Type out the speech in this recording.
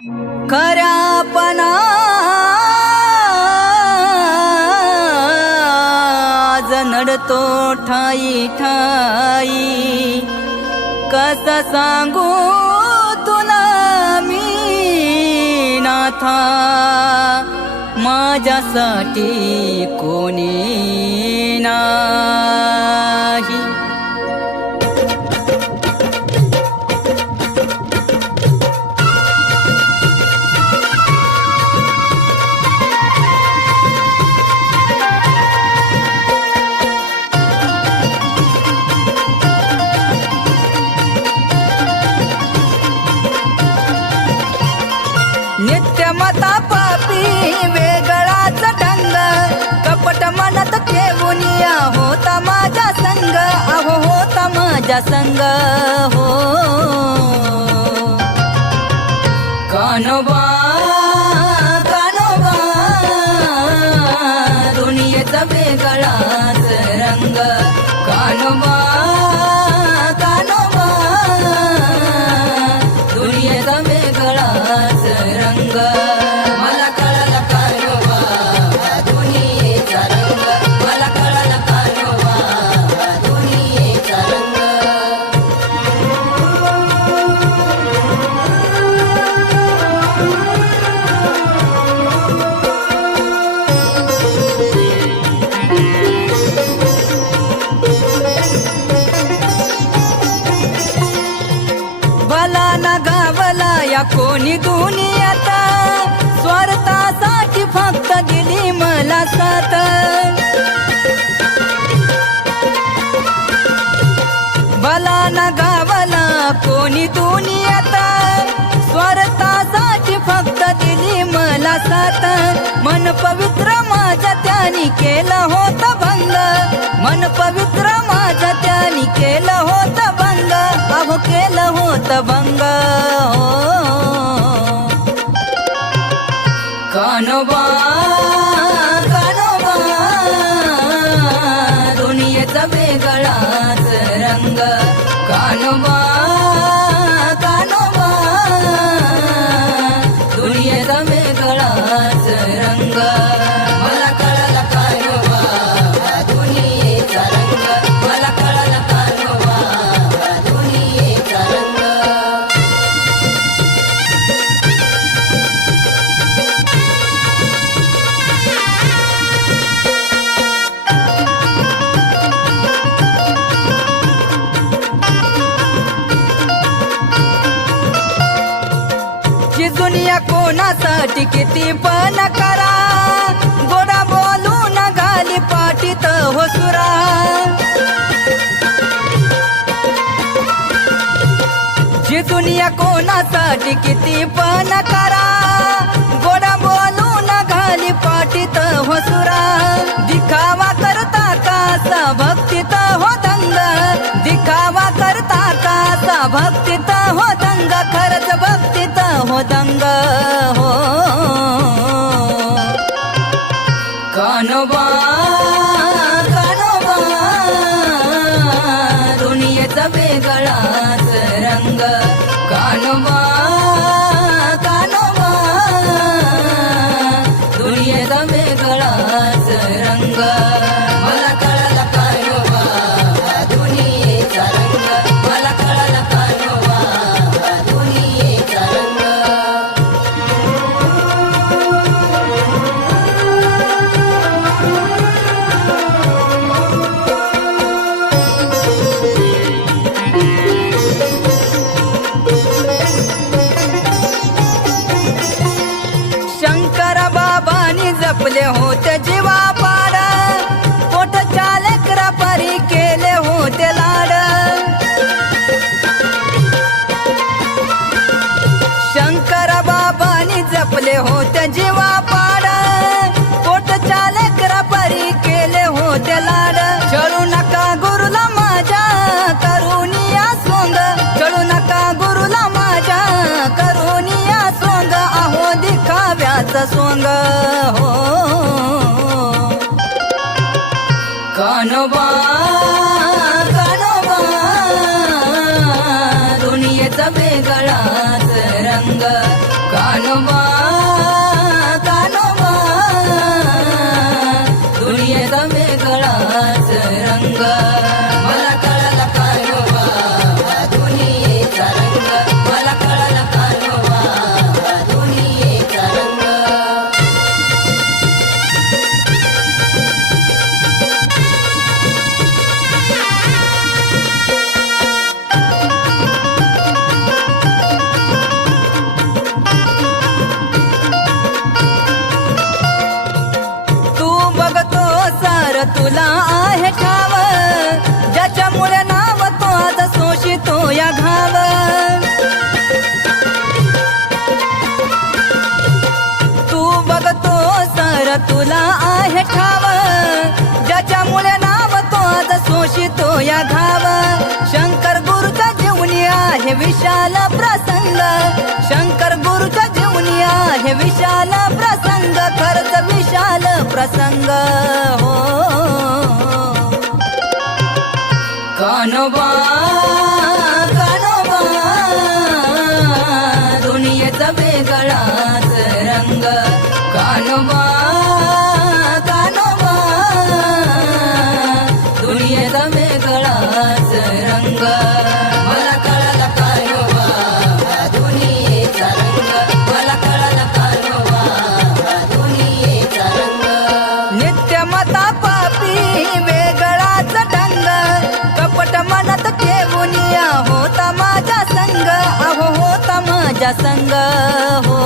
खऱ्यापणा नडतो ठाई ठाई, कस सांगू तुला मी नाथा, माझ्यासाठी कोणी नाही. नित्यमता पापी वेगळाच ढंग, कपट मनात ठेवून या होता माझा संग, अहो होता माझा संग हो. कानोबा कानोबा दुनियेचा वेगळाच रंग, कानोबा कानोबा दुनियेचा वेगळाच रंग. मला कळलं कानोबा दुनियेचा रंग, मला कळलं कानोबा दुनियेचा रंग. भला ना गावला या कोणी दुनियात, स्वार्थासाठी फक्त दिली मला साथ. भला ना गावला कोणी दुनियात, स्वार्थासाठी फक्त दिली मला साथ. मन पवित्र माझ्या त्यानी केलं होतं भंग, मन पवित्र माझ्या त्यानी केलं होतं भंग, अहो केलं होतं भंग हो. कानोबा कानोबा दुनियेचा वेगळाच रंग, कानोबा कानोबा दुनियेचा वेगळाच रंग. मला कळलं कानोबा दुनियेचा रंग, मला कळलं कानोबा दुनियेचा रंग. ही दुनिया कोणासाठी किती पण करा, गोडा बोलून घाली पाठीत हो सुरा. जी दुनिया कोणासाठी किती पण करा, गोडा बोलून घाली पाठीत हो सुरा. दिखावा करता कासा भक्तीत हो दंग, दिखावा करता कासा भक्तीत हो दंग, खरंच भक्तीत हो दंग हो. कानोबा कानोबा दुनियेचा वेगळाच रंग, कानोबा कानोबा दुनियेचा वेगळाच रंग. मला कळलं कानोबा दुनियेचा रंग, मला कळलं कानोबा दुनियेचा रंग. शंकर बाबांनी जपले होते जीवा पाड, पोटच्या लेकरा परी केले होते लाड. शंकर बाबांनी जपले होते जीवा पाड, पोटच्या लेकरा परी केले होते लाड. चढू नका गुरुला माझ्या करुनिया सोंग, चढू नका गुरुला माझ्या करुनिया सोंग, अहो दिखाव्याचा सोंग हो. कानोबा कानोबा दुनियेचा वेगळाच रंग, कानोबा कानोबा दुनियेचा वेगळाच रंग मला कळला कानोबा दुनियेचा रंग मला कळला कानोबा दुनियेचा रंग तुला आहे ठाव ज्याच्यामुळे नाव तो आज शोषितो या घाव तू बघतो सर तुला आहे ठाव ज्याच्यामुळे नाव तो आज शोषितो या घाव शंकर गुरुच्या जीवनी आहे विशाल प्रसंग शंकर गुरुच्या जीवनी आहे विशाल प्रसंग खरच विशाल प्रसंग हो कानोबा कानोबा दुनियेचा वेगळाच रंग कानोबा कानोबा दुनियेचा वेगळाच रंग मला कळला कानोबा दुनियेचा रंग मला कळला कानोबा दुनियेचा रंग नित्यमता पापी वेगळाच ढंग कपट मनात ठेवून होता माझा संग अहो होता माझा संग हो